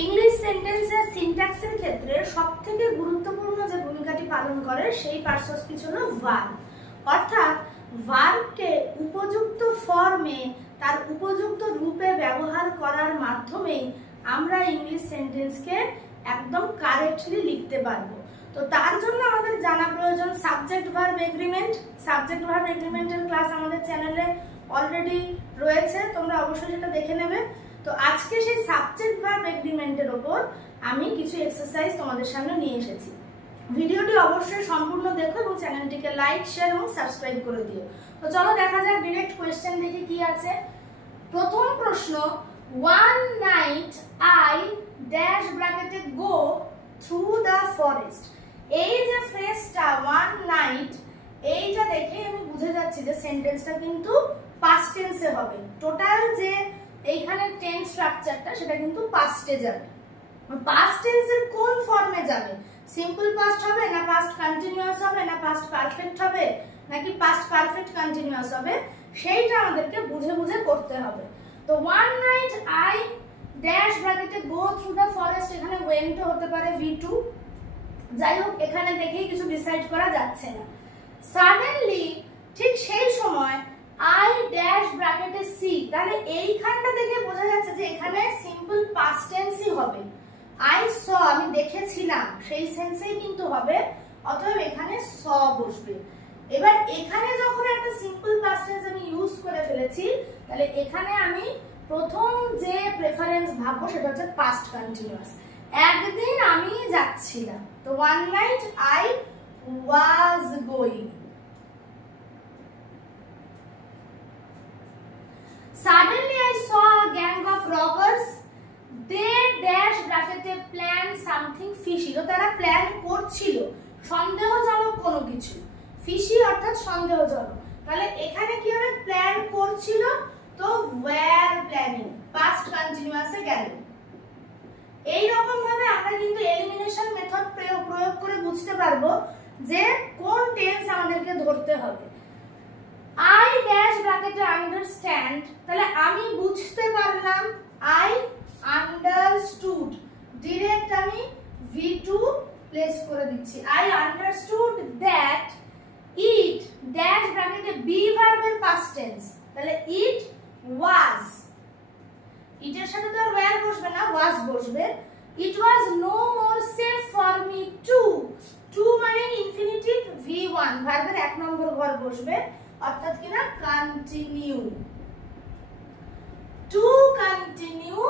English সেন্টেন্সের সিনট্যাক্সের ক্ষেত্রে সবথেকে গুরুত্বপূর্ণ যে ভূমিকাটি পালন করে সেই পার্শ্বস্পীচ হলো ভার্ব। অর্থাৎ ভার্বকে উপযুক্ত ফর্মে তার উপযুক্ত রূপে ব্যবহার করার মাধ্যমে আমরা ইংলিশ সেন্টেন্সকে একদম কারেক্টলি লিখতে পারবো। তো তার জন্য আমাদের জানা প্রয়োজন subject verb agreement. Subject verb এগ্রিমেন্টের ক্লাস আমাদের চ্যানেলে অলরেডি রয়েছে, তোমরা অবশ্যই সেটা দেখে নেবে। তো আজকে সেই সাবজেক্ট ভার্ব এগ্রিমেন্টের উপর আমি কিছু এক্সারসাইজ তোমাদের সামনে নিয়ে এসেছি। ভিডিওটি অবশ্যই সম্পূর্ণ দেখো এবং চ্যানেলটিকে লাইক, শেয়ার এবং সাবস্ক্রাইব করে দিও। তো চলো দেখা যাক ডিরেক্ট কোয়েশ্চেন দেখি কি আছে। প্রথম প্রশ্ন, one night I dash ব্র্যাকেটে go through the forest। এই যে ফ্রেজটা one night, এইটা দেখে আমি বুঝে যাচ্ছি যে সেন্টেন্সটা কিন্তু পাস্ট টেন্সে হবে। টোটাল যে এইখানে টেন্স স্ট্রাকচারটা সেটা কিন্তু পাস্টে যাবে। পাস্ট টেন্সের কোন ফর্মে যাবে? সিম্পল পাস্ট হবে না পাস্ট কন্টিনিউয়াস হবে না পাস্ট পারফেক্ট হবে নাকি পাস্ট পারফেক্ট কন্টিনিউয়াস হবে, সেইটা আমাদেরকে বুঝে বুঝে করতে হবে। তো one night I dash ব্র্যাকেটে go through the forest, এখানে went হতে পারে V2। যাই হোক, এখানে দেখেই কিছু ডিসাইড করা যাচ্ছে না। সাডেনলি, ঠিক সেই সময় I dash ব্র্যাকেটে see, তাহলে এইখানটা দেখে বোঝা যাচ্ছে যে এখানে সিম্পল পাস্ট টেন্সই হবে। I saw, আমি দেখেছিলাম, সেই সেন্সেই কিন্তু হবে, অতএব এখানে saw বসবে। এবার এখানে যখন একটা সিম্পল পাস্ট টেন্স আমি ইউজ করে ফেলেছি, তাহলে এখানে আমি প্রথম যে প্রেফারেন্স ভাববো সেটা হচ্ছে পাস্ট কন্টিনিউয়াস। একদিন আমি যাচ্ছিলাম, তো one night I was going। Suddenly I saw a gang of robbers, they dash ব্র্যাকেটে plan something fishy। তো তারা প্ল্যান করছিল সন্দেহজনক কোনো কিছু। ফিশি অর্থাৎ সন্দেহজনক, তাহলে এখানে কি হবে? প্ল্যান করছিল, তো were planning, পাস্ট কন্টিনিউয়াসে গেল। এই রকম ভাবে আমরা কিন্তু এলিমিনেশন মেথড প্রয়োগ করে বুঝতে পারবো যে কোন টেন্স আমাদেরকে ধরতে হবে। I dash ব্র্যাকেটে understand, তাহলে আমি বুঝতে পারলাম, I understood, ডাইরেক্ট আমি V2 প্লেস করে দিচ্ছি। I understood that it dash ব্র্যাকেটে be ভার্বের past tense, তাহলে it was, it এর সাথে তো আর were বসবে না, was বসবে। It was no more safe for me to মানে ইনফিনিটিভ V1 ভার্বের 1 নম্বর ঘর বসবে, অর্থাৎ কিনা continue, to continue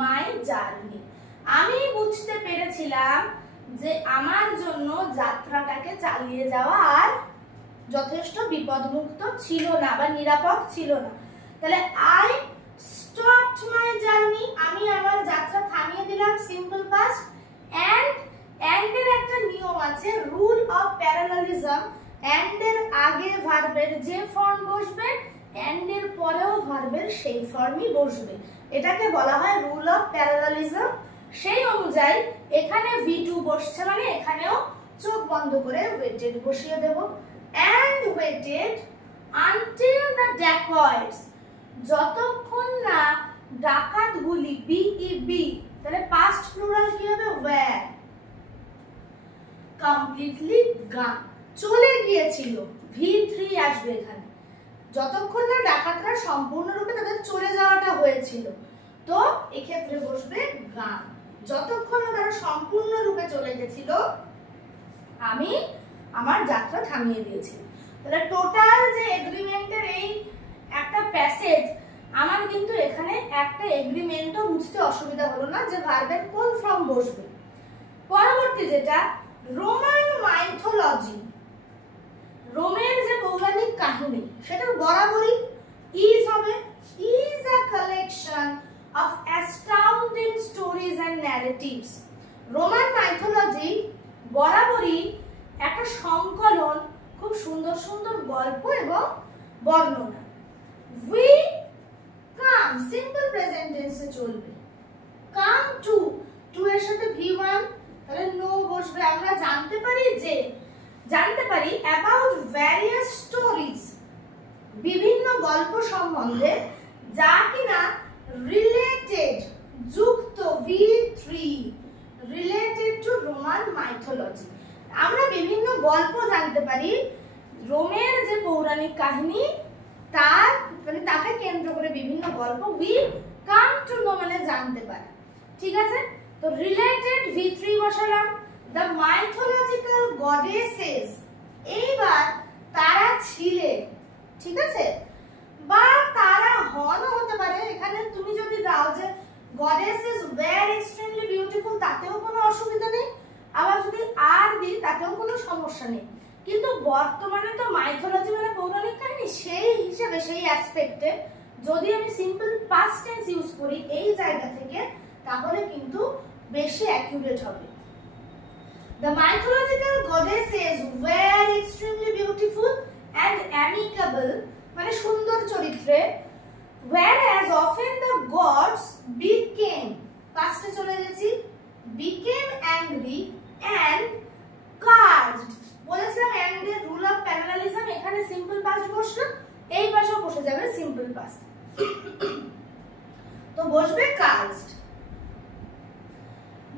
my journey। আমি বুঝতে পেরেছিলাম যে আমার জন্য যাত্রাটাকে চালিয়ে যাওয়া আর যথেষ্ট বিপদমুক্ত ছিল না বা নিরাপদ ছিল না। তাহলে I stopped my journey, আমি আমার যাত্রা থামিয়ে দিলাম, সিম্পল পাস্ট। and এর একটা নিয়ম আছে, রুল অফ প্যারালালিজম। and এর আগে ভার্বের যে ফর্ম বসবে, and এর পরেও ভার্বের সেই ফর্মই বসবে। এটাকে বলা হয় রুল অফ প্যারালালিজম। সেই অনুযায়ী এখানে V2 বসছে, মানে এখানেও চোখ বন্ধ করে ওয়েটেড বসিয়ে দেব। and waited until the dacoits, যতক্ষণ না ডাকাতগুলি BEB, তাহলে পাস্ট প্লুরাল কি হবে? were completely gone, চলে গিয়েছিল, V3 আসবে এখানে। যতক্ষণ না ডাকাতরা সম্পূর্ণরূপে তাদের চলে যাওয়াটা হয়েছিল, তো এক্ষেত্রে বসবে gone। যতক্ষণ না তারা সম্পূর্ণরূপে চলে গেছিল, আমি আমার যাত্রা থামিয়ে দিয়েছি। তাহলে টোটাল যে এগ্রিমেন্টের এই একটা প্যাসেজ, আমার কিন্তু এখানে একটা এগ্রিমেন্টও বুঝতে অসুবিধা হলো না যে ভার্বের কোন ফর্ম বসবে। পরবর্তী যেটা রোমান মাইথোলজি, রোমের যে পৌরাণিক কাহিনী, সেটার বরাবরই ইজ হবে। Is a collection of astounding stories and narratives. Roman mythology বরাবরই একটা সংকলন, খুব সুন্দর সুন্দর গল্প এবং বর্ণনা। we come, সিম্পল প্রেজেন্ট টেন্সে চলবে। come to এর সাথে V1, তাহলে নো বসবে। আমরা জানতে পারি about various stories, বিভিন্ন গল্প সম্বন্ধে, যা কিনা রিলেটেড, যুক্ত, with কাহিনী, তার মানে তাকে কেন্দ্র করে বিভিন্ন গল্প, উই কাম টু নো মানে জানতে পারা। ঠিক আছে, তো রিলেটেড V3 বসালাম। দ্য মাইথোলজিক্যাল গডেসেস, এইবার তারা ছিলেন, ঠিক আছে, বা তারা হনও হতে পারে। এখানে তুমি যদি দাও যে গডেসেস ওয়্যার এক্সট্রিমলি বিউটিফুল, তাতেও কোনো অসুবিধা নেই, আবার যদি আর দিই তাতেও কোনো সমস্যা নেই। কিন্তু বর্তমানে তো মাইথোলজি মানে পৌরাণিক কাহিনী, সেই হিসেবে সেই অ্যাসপেক্টে যদি আমি সিম্পল পাস্ট টেন্স ইউজ করি এই জায়গা থেকে, তাহলে কিন্তু বেশি অ্যাকুরেট হবে। The mythological goddesses were extremely beautiful and amicable, মানে সুন্দর চরিত্রে, whereas often the gods became, পাস্টে চলে গেছি, became angry and cursed। বলেছিলাম and এর রুল অফ প্যারালালিজম, এখানে সিম্পল পাস্ট বসলো, এই পাশেও বসে যাবে সিম্পল পাস্ট, তো বসবে cursed।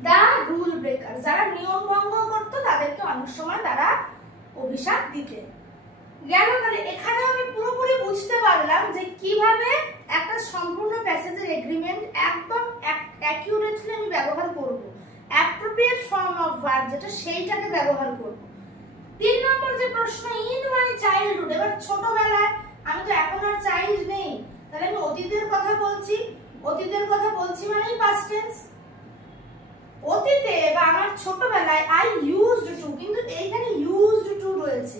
দা রুল ব্রেকার, যারা নিয়ম ভঙ্গ করতো তাদেরকে অনেক সময় তারা অভিশাপ দিতেন। গেল, তাহলে এখানে আমি পুরোপুরি বুঝতে পারলাম যে কিভাবে একটা সম্পূর্ণ প্যাসেজের এগ্রিমেন্ট একদম অ্যাকিউরেটলি আমি ব্যবহার করব, অ্যাপ্রোপ্রিয়েট ফর্ম অফ ভার্ব যেটা, সেইটাকে ব্যবহার করব। 3 নম্বর যে প্রশ্ন, ইন মাই চাইল্ডহুড, এবার ছোটবেলায়, আমি তো এখন আর চাইল্ড নেই, তাহলে আমি অতীতের কথা বলছি, অতীতের কথা বলছি মানেই পাস্ট টেন্স। অতীতে বা আমার ছোটবেলায় আই ইউজড টু, কিন্তু এইখানে ইউজড টু রয়েছে,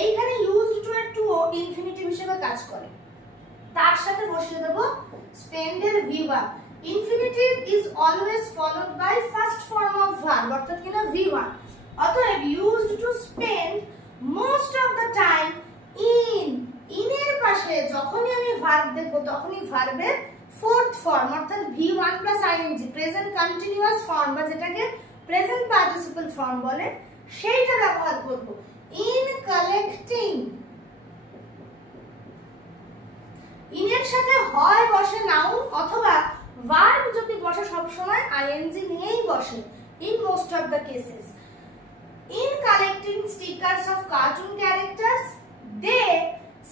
এইখানে ইউজড টু এর টু ও ইনফিনিটিভ হিসেবে কাজ করে, তার সাথে বসিয়ে দেব স্পেন্ডের V1। Infinitive is always followed by first form of verb, অর্থাৎ কিনা V1। অতএব used to spend most of the time in, ইনের পাশে যখনই আমি ভার্ব দেখব তখনই ভার্বের ফোর্থ ফর্ম অর্থাৎ V1 plus ing, present continuous form বা যেটাকে প্রেজেন্ট পার্টিসিপল ফর্ম বলে, সেইটা ব্যবহার করব। ইন কালেক্টিং, ইনের সাথে হয় বসে নাউন অথবা ভার্ব যদি বসে সব সময় ing নিয়েই বসে, in most of the cases. In collecting stickers of cartoon characters, দে,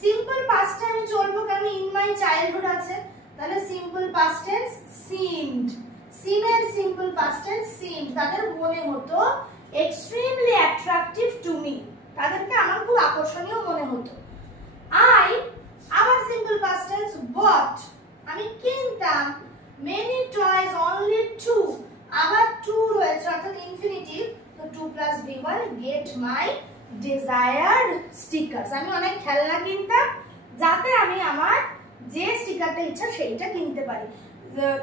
সিম্পল পাস্ট টাইমে চলবো কারণ ইন মাই চাইল্ডহুড আছে, তাহলে সিম্পল পাস্ট টেন্স সিমড, সিমের সিম্পল পাস্ট টেন্স সিমড, তাদের মনে হতো এক্সট্রিমলি অ্যাট্রাকটিভ টু মি, তাদেরকে আমার খুব আকর্ষণীয় মনে হতো। আই, আবার সিম্পল পাস্ট টেন্স বট, আমি কিনতাম, মেনি টয়স অনলি টু, আবার টু রয়েছে অর্থাৎ ইনফিনিটিভ, তো 2 plus V1 get my desired stickers, আমি অনেক খেলনা কিনতাম যাতে আমি আমার যে স্টিকারটা ইচ্ছা সেইটা কিনতে পারি,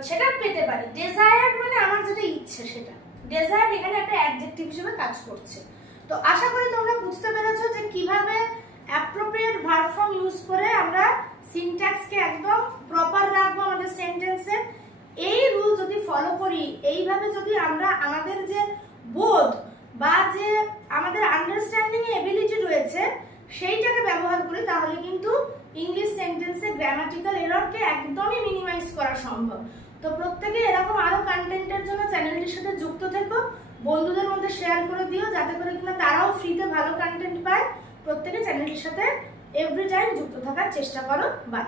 সেটা পেতে পারি। ডিজায়ার্ড মানে আমার যেটা ইচ্ছে সেটা, ডিজায়ার্ড এখানে একটা অ্যাডজেক্টিভ হিসেবে কাজ করছে। তো আশা করি তোমরা বুঝতে পেরেছো যে কিভাবে অ্যাপ্রোপ্রিয়েট ভার্ব ফর্ম ইউজ করে আমরা সিনট্যাক্সকে একদম প্রপার রাখবো আমাদের সেন্টেন্সে। এই রুল যদি ফলো করি, এইভাবে যদি আমরা আমাদের যে বোধ বা যে আমাদের আন্ডারস্ট্যান্ডিং এবিলিটি রয়েছে সেইটাকে ব্যবহার করি, তাহলে কিন্তু ইংলিশ সেন্টেন্সে গ্রামাটিক্যাল এররকে একদমই মিনিমাইজ করা সম্ভব। তো প্রত্যেকে এরকম আরো কন্টেন্টের জন্য চ্যানেলটির সাথে যুক্ত থেকো, বন্ধুদের মধ্যে শেয়ার করে দিও যাতে করে কিনা তারাও ফ্রিতে ভালো কন্টেন্ট পায়। প্রত্যেকে চ্যানেলটির সাথে এভরি টাইম যুক্ত থাকার চেষ্টা করো। বাই।